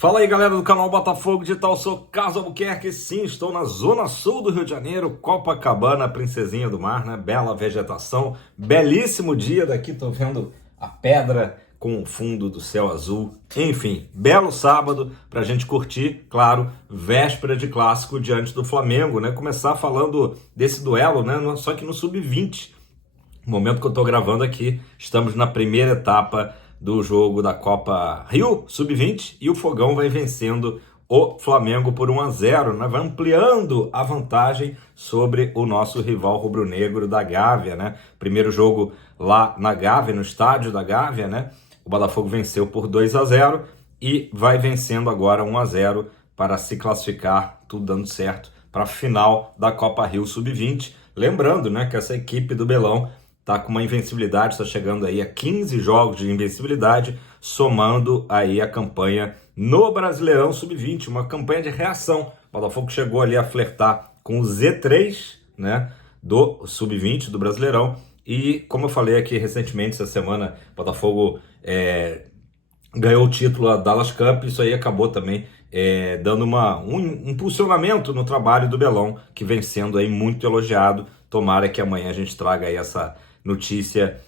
Fala aí, galera do canal Botafogo Digital, sou Carlos Albuquerque, sim, estou na zona sul do Rio de Janeiro, Copacabana, princesinha do mar, né? Bela vegetação, belíssimo dia daqui, tô vendo a pedra com o fundo do céu azul, enfim, belo sábado pra gente curtir, claro, véspera de clássico diante do Flamengo, né? Começar falando desse duelo, né? Só que no Sub-20. No momento que eu estou gravando aqui, estamos na primeira etapa do jogo da Copa Rio Sub-20 e o Fogão vai vencendo o Flamengo por 1-0, né? Vai ampliando a vantagem sobre o nosso rival rubro-negro da Gávea, né? Primeiro jogo lá na Gávea, no estádio da Gávea, né? O Botafogo venceu por 2-0 e vai vencendo agora 1-0 para se classificar, tudo dando certo, para a final da Copa Rio Sub-20. Lembrando, né, que essa equipe do Belão tá com uma invencibilidade, está chegando aí a 15 jogos de invencibilidade, somando aí a campanha no Brasileirão Sub-20, uma campanha de reação. O Botafogo chegou ali a flertar com o Z3, né, do Sub-20, do Brasileirão, e como eu falei aqui recentemente, essa semana, o Botafogo ganhou o título da Dallas Cup, isso aí acabou também dando um impulsionamento no trabalho do Belão, que vem sendo aí muito elogiado. Tomara que amanhã a gente traga aí essa notícia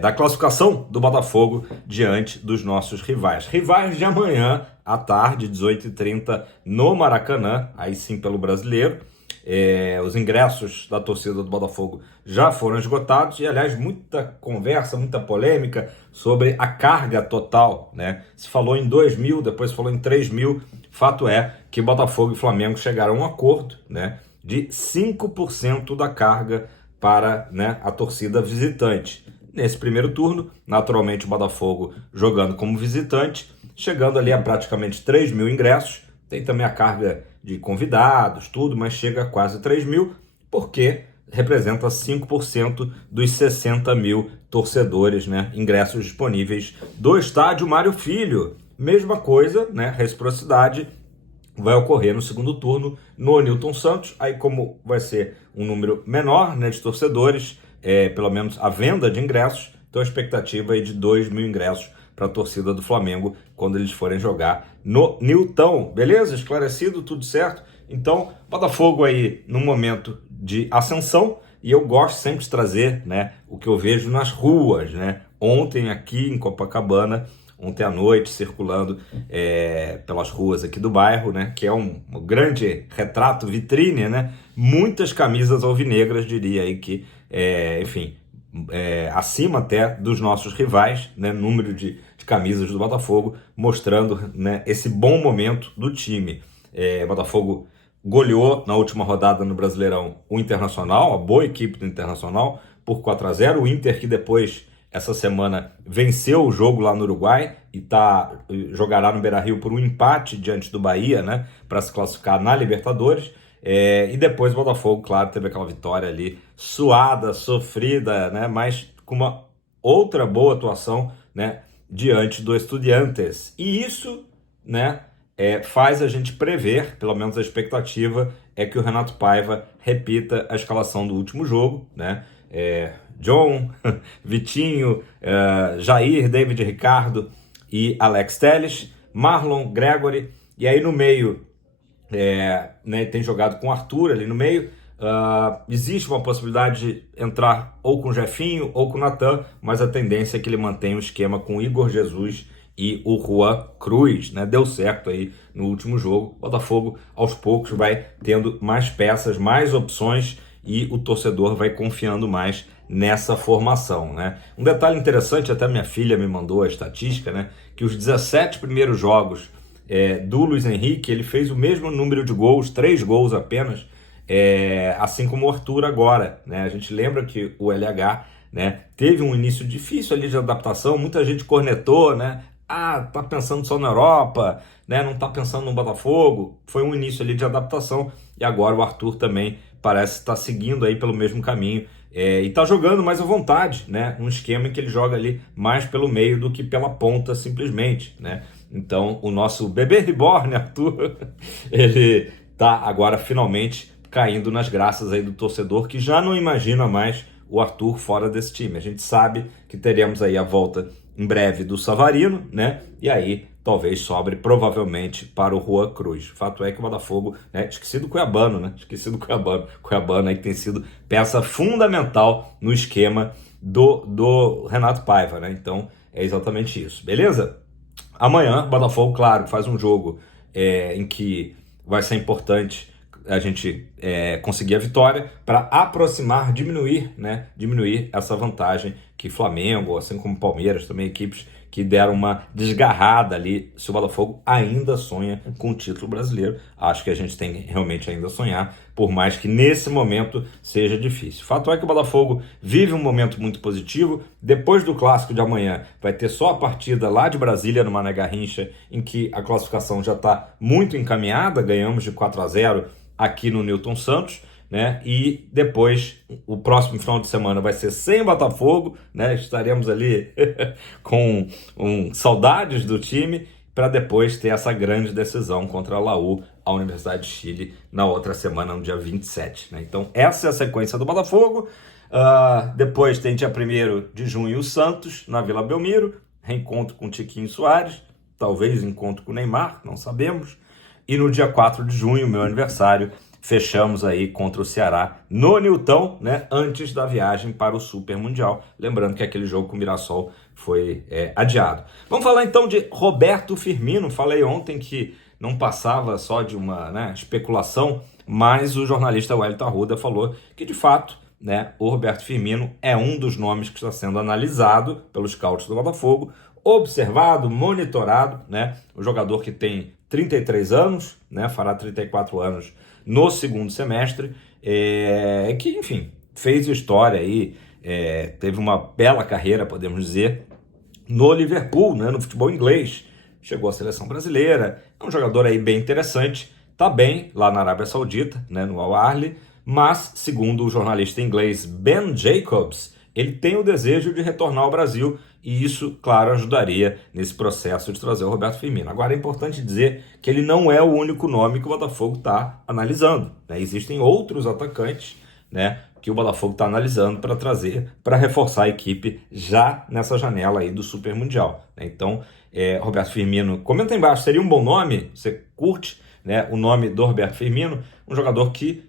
da classificação do Botafogo diante dos nossos rivais. Rivais de amanhã à tarde, 18h30, no Maracanã, aí sim pelo Brasileiro. Os ingressos da torcida do Botafogo já foram esgotados e, aliás, muita conversa, muita polêmica sobre a carga total, né? Se falou em 2 mil, depois se falou em 3 mil. Fato é que Botafogo e Flamengo chegaram a um acordo, né, de 5% da carga para, né, a torcida visitante. Nesse primeiro turno, naturalmente o Botafogo jogando como visitante, chegando ali a praticamente 3 mil ingressos. Tem também a carga de convidados, tudo, mas chega a quase 3 mil, porque representa 5% dos 60 mil torcedores, né, ingressos disponíveis do estádio Mário Filho. Mesma coisa, né, reciprocidade, vai ocorrer no segundo turno no Newton Santos. Aí, como vai ser um número menor, né, de torcedores, pelo menos a venda de ingressos, então a expectativa é de 2 mil ingressos para a torcida do Flamengo quando eles forem jogar no Newton. Beleza? Esclarecido? Tudo certo? Então, Botafogo aí num momento de ascensão, e eu gosto sempre de trazer, né, o que eu vejo nas ruas, né? Ontem aqui em Copacabana, ontem à noite, circulando pelas ruas aqui do bairro, né, que é um grande retrato, vitrine, né, muitas camisas alvinegras, diria aí que, enfim, acima até dos nossos rivais, né, número de camisas do Botafogo, mostrando, né, esse bom momento do time. O Botafogo goleou na última rodada no Brasileirão o Internacional, a boa equipe do Internacional, por 4-0, o Inter que depois, essa semana, venceu o jogo lá no Uruguai e jogará no Beira-Rio por um empate diante do Bahia, né, para se classificar na Libertadores. E depois o Botafogo, claro, teve aquela vitória ali suada, sofrida, né, mas com uma outra boa atuação, né, diante do Estudiantes. E isso, né, faz a gente prever, pelo menos a expectativa é que o Renato Paiva repita a escalação do último jogo, né? John, Vitinho, Jair, David Ricardo e Alex Telles, Marlon, Gregory, e aí no meio, né, tem jogado com Arthur ali no meio. Existe uma possibilidade de entrar ou com o Jefinho ou com o Natan, mas a tendência é que ele mantenha o esquema com o Igor Jesus e o Juan Cruz, né? Deu certo aí no último jogo. O Botafogo, aos poucos, vai tendo mais peças, mais opções, e o torcedor vai confiando mais nessa formação, né? Um detalhe interessante, até minha filha me mandou a estatística, né, que os 17 primeiros jogos do Luiz Henrique, ele fez o mesmo número de gols, 3 gols apenas, assim como o Arthur agora, né? A gente lembra que o LH, né, teve um início difícil ali de adaptação, muita gente cornetou, né? Tá pensando só na Europa, né? Não tá pensando no Botafogo. Foi um início ali de adaptação e agora o Arthur também parece estar seguindo aí pelo mesmo caminho, e tá jogando mais à vontade, né? Um esquema em que ele joga ali mais pelo meio do que pela ponta simplesmente, né? Então o nosso bebê reborn, Arthur, ele tá agora finalmente caindo nas graças aí do torcedor, que já não imagina mais o Arthur fora desse time. A gente sabe que teremos aí a volta em breve do Savarino, né? E aí talvez sobre provavelmente para o Juan Cruz. Fato é que o Botafogo, né, esqueci do Cuiabano, né? Esqueci do Cuiabano. Cuiabano aí que tem sido peça fundamental no esquema do Renato Paiva, né? Então é exatamente isso, beleza? Amanhã, o Botafogo, claro, faz um jogo em que vai ser importante a gente conseguir a vitória para aproximar, diminuir essa vantagem que Flamengo, assim como Palmeiras, também equipes que deram uma desgarrada ali, se o Botafogo ainda sonha com o título brasileiro. Acho que a gente tem realmente ainda a sonhar, por mais que nesse momento seja difícil. Fato é que o Botafogo vive um momento muito positivo. Depois do clássico de amanhã, vai ter só a partida lá de Brasília, no Mané Garrincha, em que a classificação já está muito encaminhada, ganhamos de 4-0 aqui no Newton Santos, né? E depois, o próximo final de semana vai ser sem Botafogo, né? Estaremos ali com saudades do time, para depois ter essa grande decisão contra a Laú, a Universidade de Chile, na outra semana, no dia 27, né? Então, essa é a sequência do Botafogo. Depois tem dia 1º de junho o Santos, na Vila Belmiro, reencontro com Tiquinho Soares, talvez encontro com o Neymar, não sabemos. E no dia 4 de junho, meu aniversário, fechamos aí contra o Ceará no Newton, né, antes da viagem para o Super Mundial. Lembrando que aquele jogo com o Mirassol foi adiado. Vamos falar então de Roberto Firmino. Falei ontem que não passava só de uma especulação, mas o jornalista Wellington Arruda falou que, de fato, né, o Roberto Firmino é um dos nomes que está sendo analisado pelos scouts do Botafogo, observado, monitorado, né? O jogador que tem 33 anos, né? Fará 34 anos no segundo semestre, que, enfim, fez história aí, teve uma bela carreira, podemos dizer, no Liverpool, né? No futebol inglês, chegou à seleção brasileira, é um jogador aí bem interessante, tá bem lá na Arábia Saudita, né? No Al Ahly, mas, segundo o jornalista inglês Ben Jacobs, ele tem o desejo de retornar ao Brasil e isso, claro, ajudaria nesse processo de trazer o Roberto Firmino. Agora, é importante dizer que ele não é o único nome que o Botafogo está analisando, né? Existem outros atacantes, né, que o Botafogo está analisando para trazer, para reforçar a equipe já nessa janela aí do Super Mundial, né? Então, Roberto Firmino, comenta aí embaixo, seria um bom nome? Você curte, né, o nome do Roberto Firmino? Um jogador que,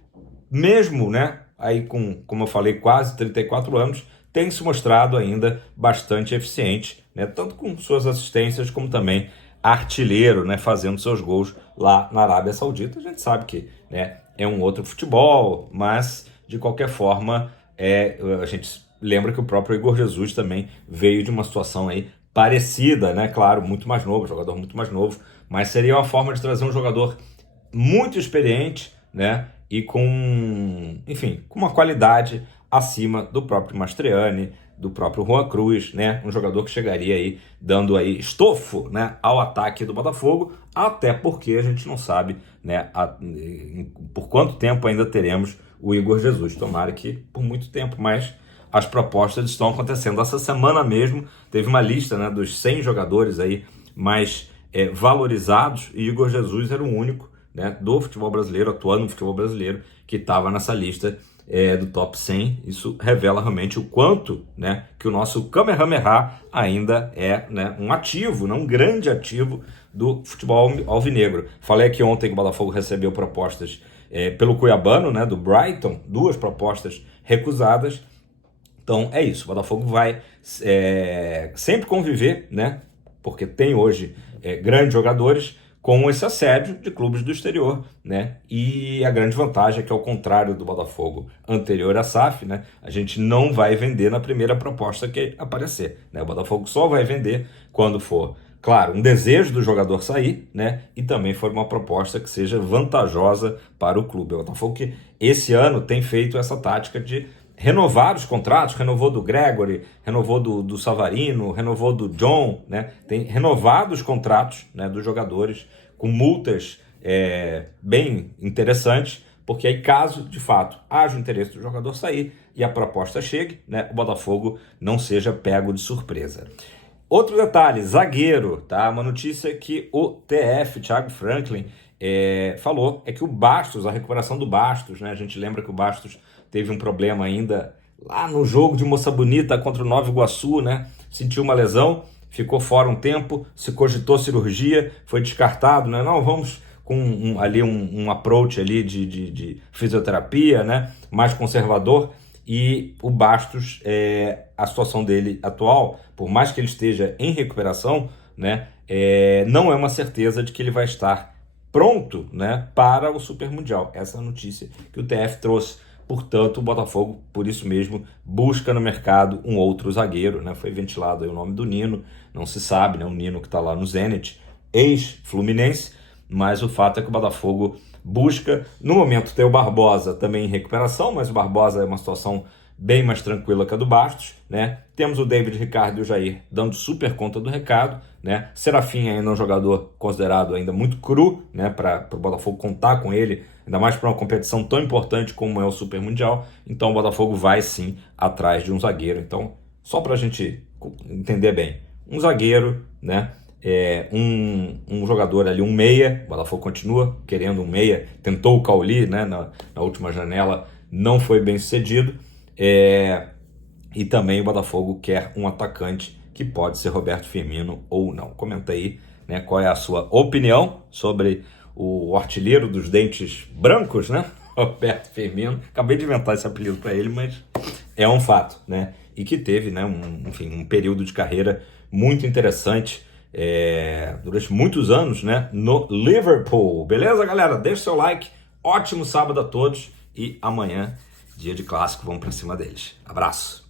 mesmo, né, aí com, como eu falei, quase 34 anos, tem se mostrado ainda bastante eficiente, né, tanto com suas assistências como também artilheiro, né, fazendo seus gols lá na Arábia Saudita. A gente sabe que, né, é um outro futebol, mas de qualquer forma a gente lembra que o próprio Igor Jesus também veio de uma situação aí parecida, né, claro, muito mais novo, jogador muito mais novo, mas seria uma forma de trazer um jogador muito experiente, né, e com, enfim, com uma qualidade acima do próprio Mastroianni, do próprio Juan Cruz, né? Um jogador que chegaria aí dando aí estofo, né, ao ataque do Botafogo, até porque a gente não sabe, né, por quanto tempo ainda teremos o Igor Jesus. Tomara que por muito tempo, mas as propostas estão acontecendo. Essa semana mesmo teve uma lista, né, dos 100 jogadores aí mais valorizados, e Igor Jesus era o único, né, do futebol brasileiro, atuando no futebol brasileiro, que estava nessa lista do top 100. Isso revela realmente o quanto, né, que o nosso Kamehameha ainda é, né, um ativo, né, um grande ativo do futebol alvinegro. Falei aqui ontem que o Botafogo recebeu propostas pelo Cuiabano, né, do Brighton, 2 propostas recusadas. Então é isso, o Botafogo vai sempre conviver, né, porque tem hoje grandes jogadores, com esse assédio de clubes do exterior, né? E a grande vantagem é que, ao contrário do Botafogo anterior à SAF, né, a gente não vai vender na primeira proposta que aparecer, né? O Botafogo só vai vender quando for, claro, um desejo do jogador sair, né? E também for uma proposta que seja vantajosa para o clube. O Botafogo que esse ano tem feito essa tática de renovar os contratos, renovou do Gregory, renovou do Savarino, renovou do John, né? Tem renovado os contratos, né, dos jogadores com multas bem interessantes, porque aí, caso de fato haja o interesse do jogador sair e a proposta chegue, né, o Botafogo não seja pego de surpresa. Outro detalhe, zagueiro, tá? Uma notícia que o TF, Thiago Franklin, falou, é que o Bastos, a recuperação do Bastos, né? A gente lembra que o Bastos teve um problema ainda lá no jogo de Moça Bonita contra o Nova Iguaçu, né? Sentiu uma lesão, ficou fora um tempo, se cogitou cirurgia, foi descartado, né? Não, vamos com um approach ali de fisioterapia, né? Mais conservador. E o Bastos, a situação dele atual, por mais que ele esteja em recuperação, né? Não é uma certeza de que ele vai estar pronto, né, para o Super Mundial. Essa é a notícia que o TF trouxe. Portanto, o Botafogo, por isso mesmo, busca no mercado um outro zagueiro, né? Foi ventilado aí o nome do Nino, não se sabe, né? O Nino que está lá no Zenit, ex-Fluminense, mas o fato é que o Botafogo busca. No momento tem o Barbosa também em recuperação, mas o Barbosa é uma situação bem mais tranquila que a do Bastos, né? Temos o David Ricardo e o Jair dando super conta do recado, né? Serafim ainda é um jogador considerado ainda muito cru, né? Para o Botafogo contar com ele, ainda mais para uma competição tão importante como é o Super Mundial. Então o Botafogo vai sim atrás de um zagueiro. Então, só para a gente entender bem, um zagueiro, né? Um jogador ali, um meia. O Botafogo continua querendo um meia, tentou o Cauli, né? Na última janela, não foi bem sucedido. E também o Botafogo quer um atacante que pode ser Roberto Firmino ou não. Comenta aí, né, qual é a sua opinião sobre o artilheiro dos dentes brancos, né? Roberto Firmino. Acabei de inventar esse apelido para ele, mas é um fato, né? E que teve, né, um período de carreira muito interessante durante muitos anos, né, no Liverpool. Beleza, galera? Deixa seu like. Ótimo sábado a todos e amanhã, dia de clássico, vamos para cima deles. Abraço.